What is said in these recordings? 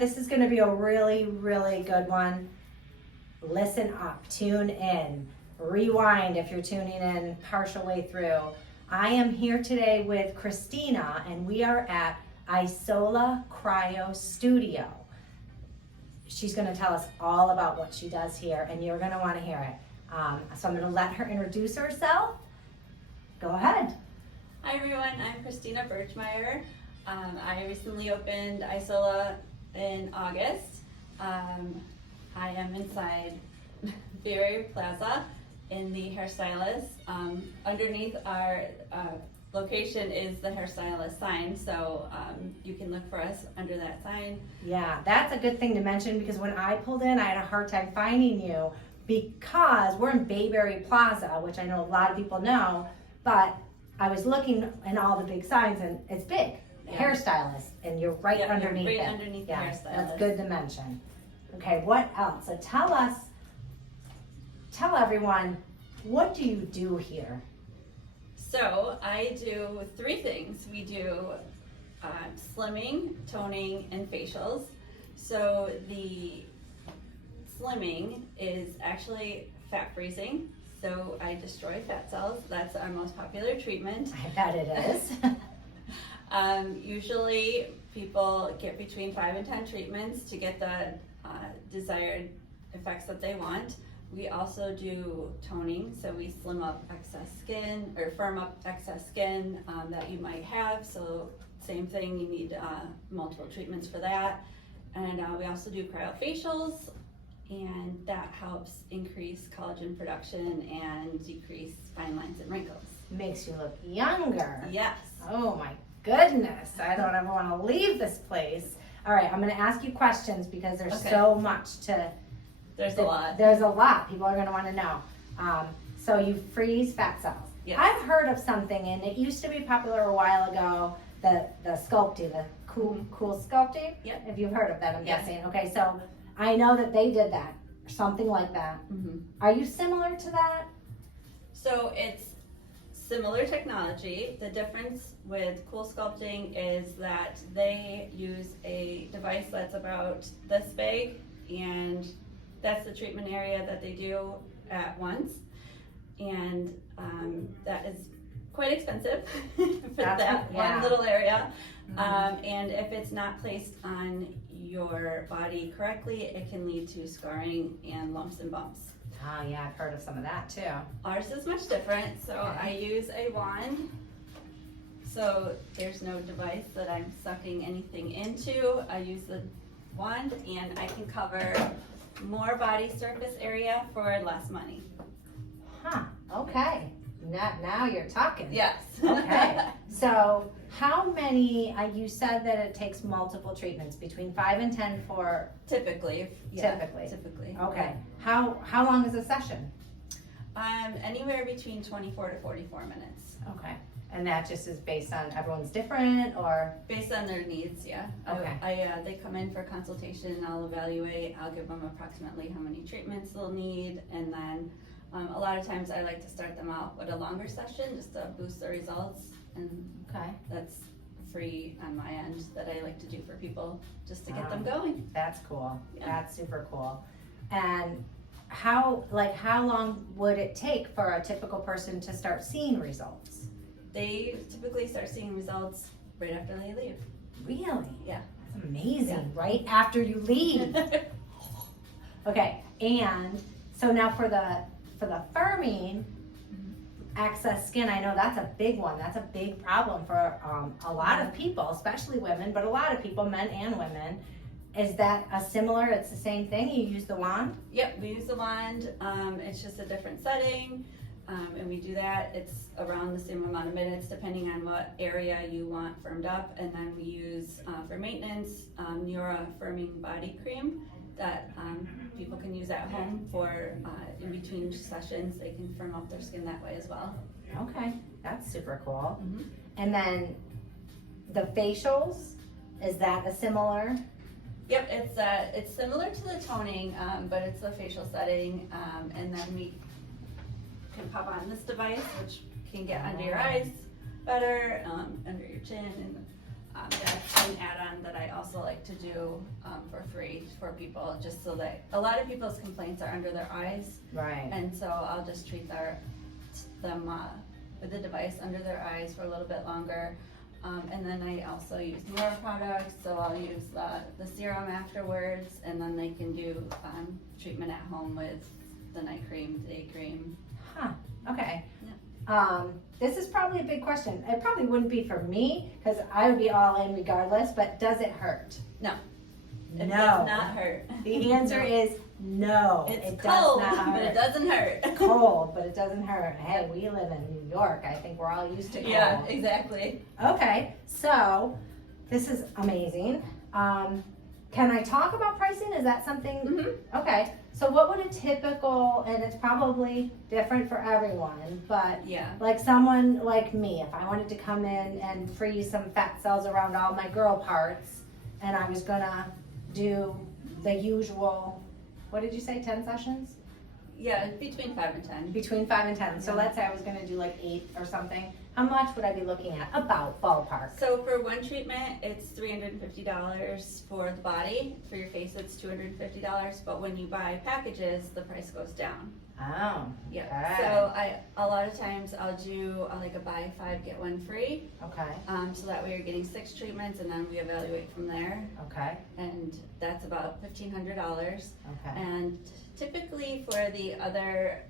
this is going to be a really, really good one. Listen up, tune in, rewind if you're tuning in partial way through. I am here today with Christina, and we are at Isola Cryo Studio. She's going to tell us all about what she does here, and you're going to want to hear it. So I'm going to let her introduce herself. Go ahead. Hi everyone, I'm Christina Birchmeyer. I recently opened Isola in August. I am inside Berry Plaza in the hairstylist. Underneath our location is the hairstylist sign, so you can look for us under that sign. Yeah, that's a good thing to mention, because when I pulled in, I had a hard time finding you because we're in Bayberry Plaza, which I know a lot of people know, but I was looking in all the big signs and it's big. Hairstylist, and you're right underneath right it. Underneath the hairstylist. That's good to mention. Okay, what else? So tell everyone, what do you do here? So I do 3 things. We do slimming, toning, and facials. So the slimming is actually fat freezing. So I destroy fat cells. That's our most popular treatment. I bet it is. Usually people get between 5 and 10 treatments to get the desired effects that they want. We also do toning, so we slim up excess skin or firm up excess skin that you might have. So same thing, you need multiple treatments for that. And we also do cryofacials, and that helps increase collagen production and decrease fine lines and wrinkles. Makes you look younger. Yes. Oh my goodness, I don't ever want to leave this place. All right, I'm going to ask you questions because there's so much to... There's a lot. There's a lot people are going to want to know. So you freeze fat cells. Yes. I've heard of something, and it used to be popular a while ago, the sculpting, the cool sculpting. Yep. If you've heard of that, I'm Yes. guessing. Okay, so I know that they did that, something like that. Mm-hmm. Are you similar to that? So it's similar technology. The difference with Cool Sculpting is that they use a device that's about this big, and that's the treatment area that they do at once. And that is quite expensive for that one little area. Mm-hmm. And if it's not placed on your body correctly, it can lead to scarring and lumps and bumps. Oh yeah, I've heard of some of that too. Ours is much different. So I use a wand. So there's no device that I'm sucking anything into. I use the wand, and I can cover more body surface area for less money. Huh, okay. Now you're talking. Yes. Okay. So how many, you said that it takes multiple treatments, between 5 and 10 for... Typically. Typically. Okay. How long is a session? Anywhere between 24 to 44 minutes. Okay. And that just is based on everyone's different, or? Based on their needs, yeah. Okay. They come in for consultation, I'll evaluate, I'll give them approximately how many treatments they'll need, and then a lot of times I like to start them out with a longer session just to boost the results, and that's free on my end that I like to do for people just to get them going. That's cool. Yeah. That's super cool. And how long would it take for a typical person to start seeing results? They typically start seeing results right after they leave. Really? Yeah. That's amazing. Yeah. Right after you leave. Okay, and so now for the firming, excess skin, I know that's a big one. That's a big problem for a lot of people, especially women, but a lot of people, men and women. Is that it's the same thing? You use the wand? Yep, we use the wand. It's just a different setting. And we do that, it's around the same amount of minutes depending on what area you want firmed up. And then we use, for maintenance, Neura Firming Body Cream that people can use at home for in between sessions. They can firm up their skin that way as well. Okay, that's super cool. Mm-hmm. And then the facials, is that a similar? Yep, it's similar to the toning, but it's the facial setting, and then we can pop on this device, which can get under your eyes better, under your chin, and that's an add-on that I also like to do for free for people, just so that a lot of people's complaints are under their eyes. Right. And so I'll just treat them with the device under their eyes for a little bit longer. And then I also use more products, so I'll use the serum afterwards, and then they can do treatment at home with the night cream, day cream. Huh, okay. Yeah. This is probably a big question. It probably wouldn't be for me, because I would be all in regardless, but does it hurt? No. It No. does not hurt. The answer is no. It's it cold, does not hurt. but it doesn't hurt. Cold, but it doesn't hurt. Hey, we live in New York. I think we're all used to cold. Yeah, exactly. Okay, so this is amazing. Can I talk about pricing? Is that something? Mm-hmm. Okay, so what would a typical, and it's probably different for everyone, but Yeah. like someone like me, if I wanted to come in and freeze some fat cells around all my girl parts, and I was gonna do the usual, what did you say, 10 sessions? Yeah, between 5 and 10. Between 5 and 10. So Yeah. let's say I was gonna do like 8 or something. How much would I be looking at? About ballpark. So for one treatment, it's $350 for the body. For your face, it's $250. But when you buy packages, the price goes down. Oh, Yeah. okay. So a lot of times I'll do like a buy 5 get 1 free. Okay, So that way you're getting 6 treatments, and then we evaluate from there. okay, And that's about $1,500. okay. And typically for the other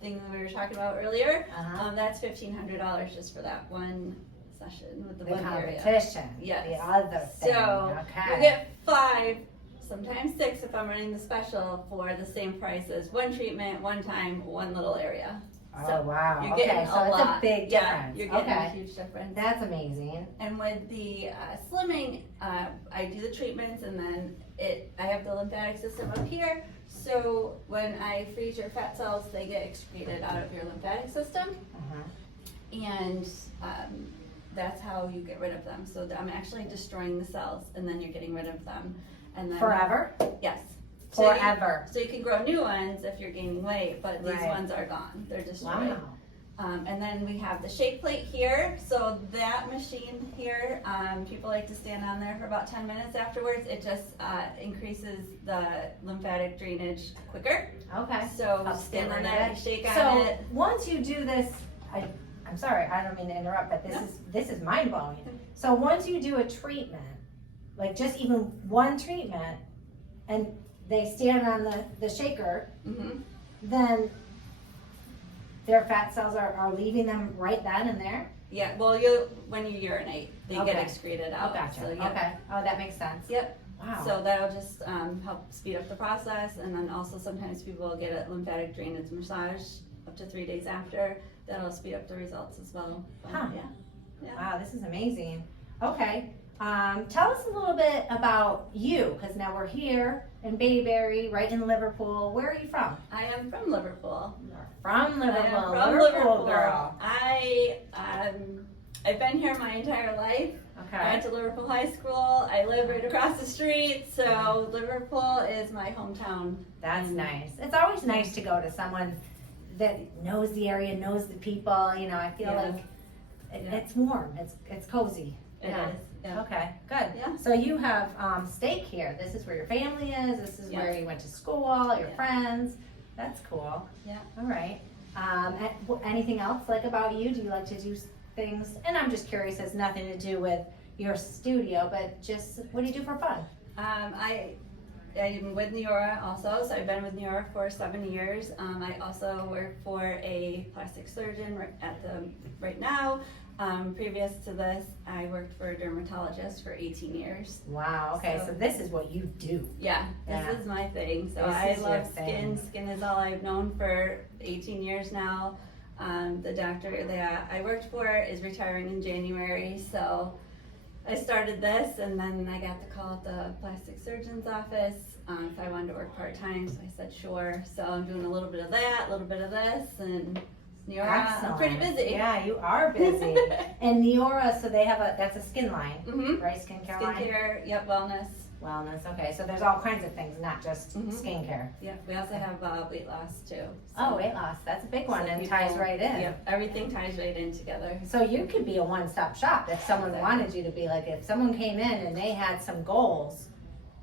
thing that we were talking about earlier, Uh-huh. that's $1,500 just for that one session with the The one area. competition. Yes. The other thing. So Okay. you get 5, sometimes 6 if I'm running the special for the same price as one treatment, one time, one little area. Oh, So wow. You're Okay, getting so a it's lot. a big Yeah, difference. you're getting a Okay. huge difference. That's amazing. And with the slimming, I do the treatments, and then I have the lymphatic system up here. So when I freeze your fat cells, they get excreted out of your lymphatic system, Uh-huh. and that's how you get rid of them. So I'm actually destroying the cells, and then you're getting rid of them. And then Forever? yes. Forever. So you can grow new ones if you're gaining weight, but these Right. ones are gone. They're destroyed. Wow. And then we have the shake plate here. So that machine here, people like to stand on there for about 10 minutes afterwards. It just increases the lymphatic drainage quicker. Okay. So Helps stand get on rid of that, it. you shake on So it. once you do this, I'm sorry, I don't mean to interrupt, but this is mind blowing. So once you do a treatment, like just even one treatment, and they stand on the shaker, Hmm. then their fat cells are leaving them right then and there? Yeah, well, when you urinate, they Okay. get excreted Oh, out. gotcha. So, yeah. Okay. Oh, that makes sense. Yep. Wow. So that'll just help speed up the process, and then also sometimes people will get a lymphatic drainage massage up to 3 days after. That'll speed up the results as well. But, Huh. Yeah. Wow, this is amazing. Okay. Tell us a little bit about you, because now we're here in Bayberry, right in Liverpool. Where are you from? I am from Liverpool. You're from Liverpool. I am from Liverpool girl. I've been here my entire life. I Okay. went to Liverpool High School. I live right across the street, so Liverpool is my hometown. That's nice. It's always nice to go to someone that knows the area, knows the people. You know, I feel Yeah. like Yeah. it's warm. It's cozy. It Yeah. is. Yeah. Okay, good. Yeah. So you have stake here. This is where your family is. This is Yeah. where you went to school, your Yeah. friends. That's cool. Yeah. All right. Anything else like about you? Do you like to do things? And I'm just curious. Has nothing to do with your studio, but just what do you do for fun? I'm with Neora also, so I've been with Neora for 7 years. I also work for a plastic surgeon right now. Previous to this, I worked for a dermatologist for 18 years. Wow. Okay. So this is what you do. Yeah, Yeah. this is my thing. So This I is your love thing. skin. Skin is all I've known for 18 years now. The doctor that I worked for is retiring in January, so I started this, and then I got the call at the plastic surgeon's office if I wanted to work part-time, so I said sure. So I'm doing a little bit of that, a little bit of this, and I'm pretty busy. Yeah, you are busy. And Neora, so they have that's a skin line, Mm-hmm. right? Skincare line. Skincare, yep, wellness. Wellness, okay, so there's all kinds of things, not just Mhm. skincare. Yeah, we also have weight loss too. Oh, weight loss, that's a big one, So and people- ties right in. Yep, everything ties right in together. So you could be a one-stop shop if someone Exactly. wanted you to be, like, if someone came in and they had some goals,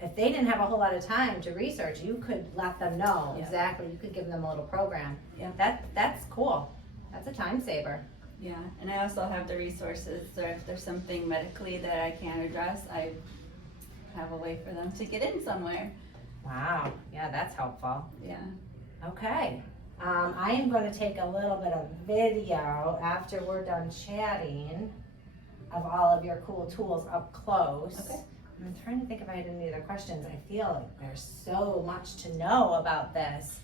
if they didn't have a whole lot of time to research, you could let them know Yeah. exactly, you could give them a little program. Yeah. That's cool, that's a time saver. Yeah, and I also have the resources, so if there's something medically that I can't address, I have a way for them to get in somewhere. Wow, yeah, that's helpful. Yeah. Okay, I am gonna take a little bit of video after we're done chatting of all of your cool tools up close. Okay. I'm trying to think if I had any other questions. I feel like there's so much to know about this.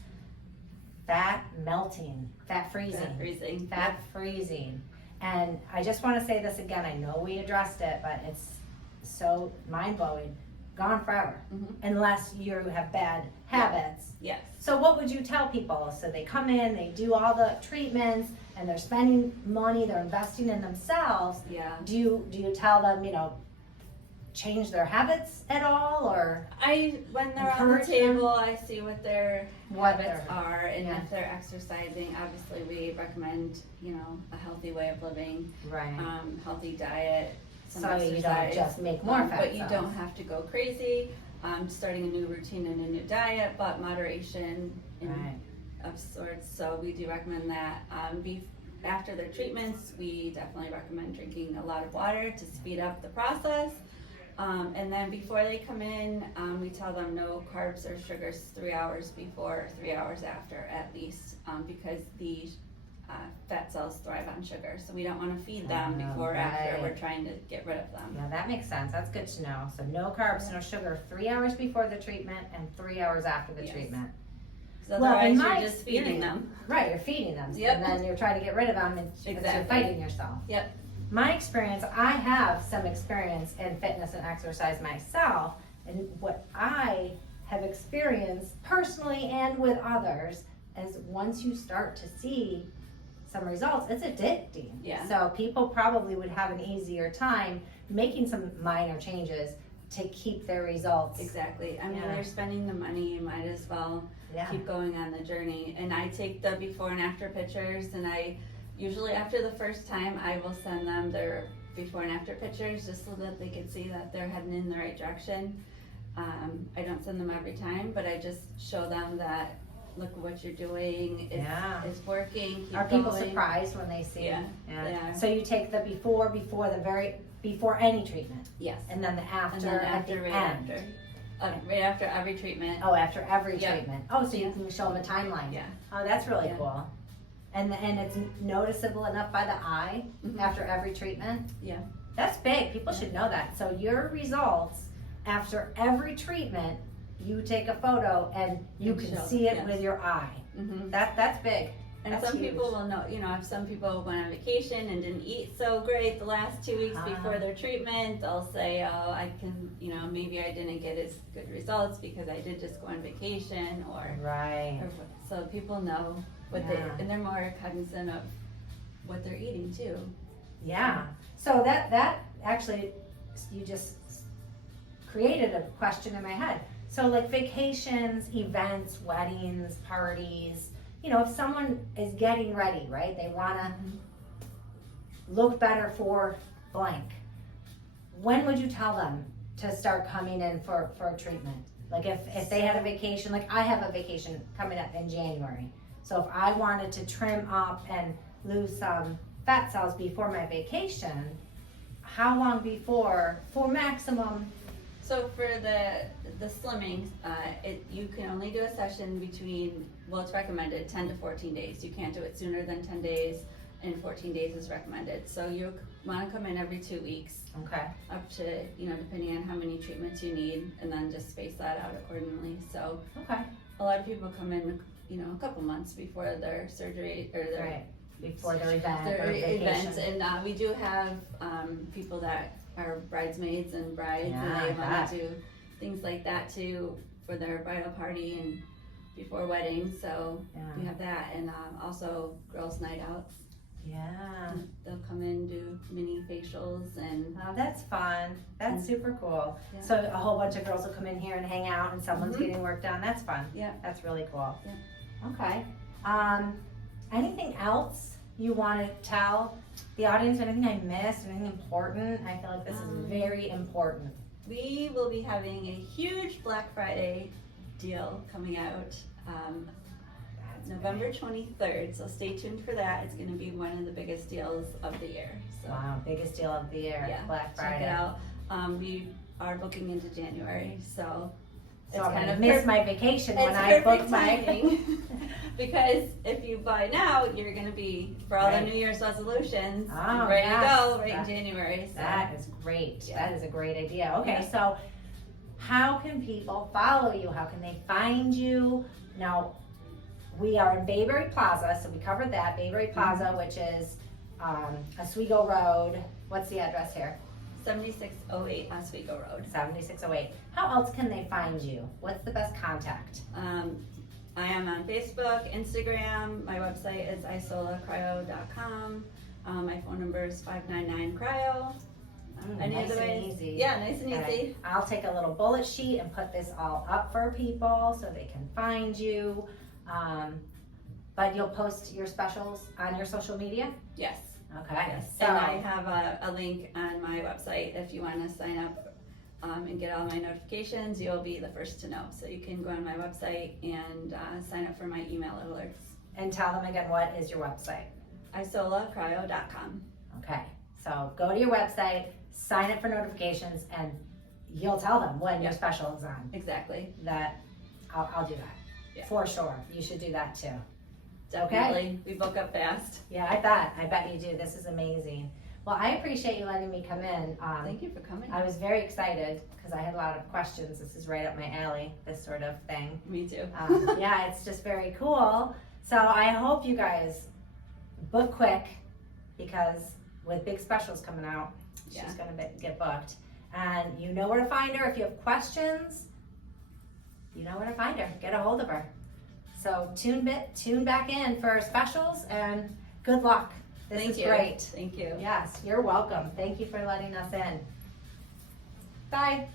Fat melting, fat freezing. Fat freezing. Fat freezing. And I just wanna say this again, I know we addressed it, but it's so mind-blowing. Gone forever, Mhm. unless you have bad habits. Yes. So what would you tell people? So they come in, they do all the treatments, and they're spending money, they're investing in themselves. Yeah. Do you tell them, change their habits at all, or When they're on the Encourage them. table, I see what their What habits their- are, and yeah. if they're exercising, obviously we recommend, a healthy way of living, right? healthy diet, some So you don't exercise. just make more fat But you cells. don't have to go crazy, starting a new routine and a new diet, but moderation Right. of sorts, so we do recommend that. After their treatments, we definitely recommend drinking a lot of water to speed up the process. And then before they come in, we tell them no carbs or sugars 3 hours before, 3 hours after at least, because the fat cells thrive on sugar. So we don't want to feed them Oh, before or after right. we're trying to get rid of them. Yeah, that makes sense. That's good to know. So no carbs, no sugar, 3 hours before the treatment and 3 hours after the Yes. treatment. So Well, in otherwise my you're just feeding experience- them. Right, you're feeding them, Yep. and then you're trying to get rid of them, and you're Exactly. fighting yourself. Yep. My experience, I have some experience in fitness and exercise myself, and what I have experienced personally and with others is once you start to see some results, it's addicting. Yeah. So people probably would have an easier time making some minor changes to keep their results. Exactly. I mean, Yeah. they're spending the money, you might as well Yeah. keep going on the journey. And I take the before and after pictures, and I usually after the first time I will send them their before and after pictures just so that they can see that they're heading in the right direction. I don't send them every time, but I just show them that look what you're doing, Yeah. it's working, keep Are people going. surprised when they see? Yeah, they are. So you take the before any treatment, Yes. and then the after And then at after, the right end. after. Right after every treatment. Oh, after every Yeah. treatment. Oh, so you can show them a timeline. Yeah. Oh, that's really Yeah. cool. And it's noticeable enough by the eye Mhm. after every treatment. Yeah. That's big. People should know that. So your results after every treatment, you take a photo and you And can show see them, it yes. with your eye. Mm-hmm. That's big. And That's some huge. people will know, if some people went on vacation and didn't eat so great the last 2 weeks before Ah. their treatment, they'll say, oh, I can, maybe I didn't get as good results because I did just go on vacation Right. so people know what Yeah. and they're more cognizant of what they're eating too. Yeah. So that actually, you just created a question in my head. So like vacations, events, weddings, parties, if someone is getting ready, right? They want to look better for blank. When would you tell them to start coming in for treatment? Like if they had a vacation, like I have a vacation coming up in January. So if I wanted to trim up and lose some fat cells before my vacation, how long before for maximum? So for the slimming, you can only do a session between, it's recommended 10 to 14 days. You can't do it sooner than 10 days, and 14 days is recommended. So you want to come in every 2 weeks, Okay. up to, depending on how many treatments you need, and then just space that out accordingly. So Okay. a lot of people come in, a couple months before their surgery or their Right. Before their event their or vacation. events, and we do have people that are bridesmaids and brides, Yeah, and I they want bet. to do things like that too for their bridal party and before weddings. So we Yeah. have that, and also girls' night outs. Yeah. They'll come in, do mini facials facials and Oh, that's fun. That's super cool. Yeah. So a whole bunch of girls will come in here and hang out and someone's getting work done. That's fun. Yeah. That's really cool. Yeah. Okay. Anything else you want to tell the audience? Anything I missed? Anything important? I feel like this is very important. we will be having a huge Black Friday deal coming out November 23rd, so stay tuned for that. It's going to be one of the biggest deals of the year. So Wow, biggest deal of the year, yeah, Black Friday. check it out. We are booking into January, so So I'm gonna miss my vacation when it's I book perfect my. timing. Because if you buy now, you're gonna be for all Right. the New Year's resolutions Oh, ready yes. to go right That- in January. So. That is great. Yeah. That is a great idea. Okay, Yeah. so how can people follow you? How can they find you? Now, we are in Bayberry Plaza, so we covered that. Bayberry Plaza, which is Oswego Road. What's the address here? 7608 Oswego Road. 7608. How else can they find you? What's the best contact? I am on Facebook, Instagram. My website is isolacryo.com. My phone number is 599cryo. Any Nice other and ways? easy. Yeah, nice and Okay. easy. I'll take a little bullet sheet and put this all up for people so they can find you. But you'll post your specials on your social media? Yes. Okay. Yes. So, And I have a link on my website if you want to sign up and get all my notifications. You'll be the first to know. So you can go on my website and sign up for my email alerts. and tell them again, what is your website? isolacryo.com. Okay. So go to your website, sign up for notifications, and you'll tell them when your special is on. Exactly. That I'll do that. Yeah. For sure. You should do that too. Definitely. We book up fast. Yeah, I bet you do. This is amazing. Well, I appreciate you letting me come in. Thank you for coming. I was very excited because I had a lot of questions. This is right up my alley, this sort of thing. Me too. Yeah, it's just very cool. So I hope you guys book quick because with big specials coming out, she's going to get booked. And you know where to find her. If you have questions, you know where to find her. Get a hold of her. So tune back in for specials and good luck. This is great. Thank you. Yes, you're welcome. Thank you for letting us in. Bye.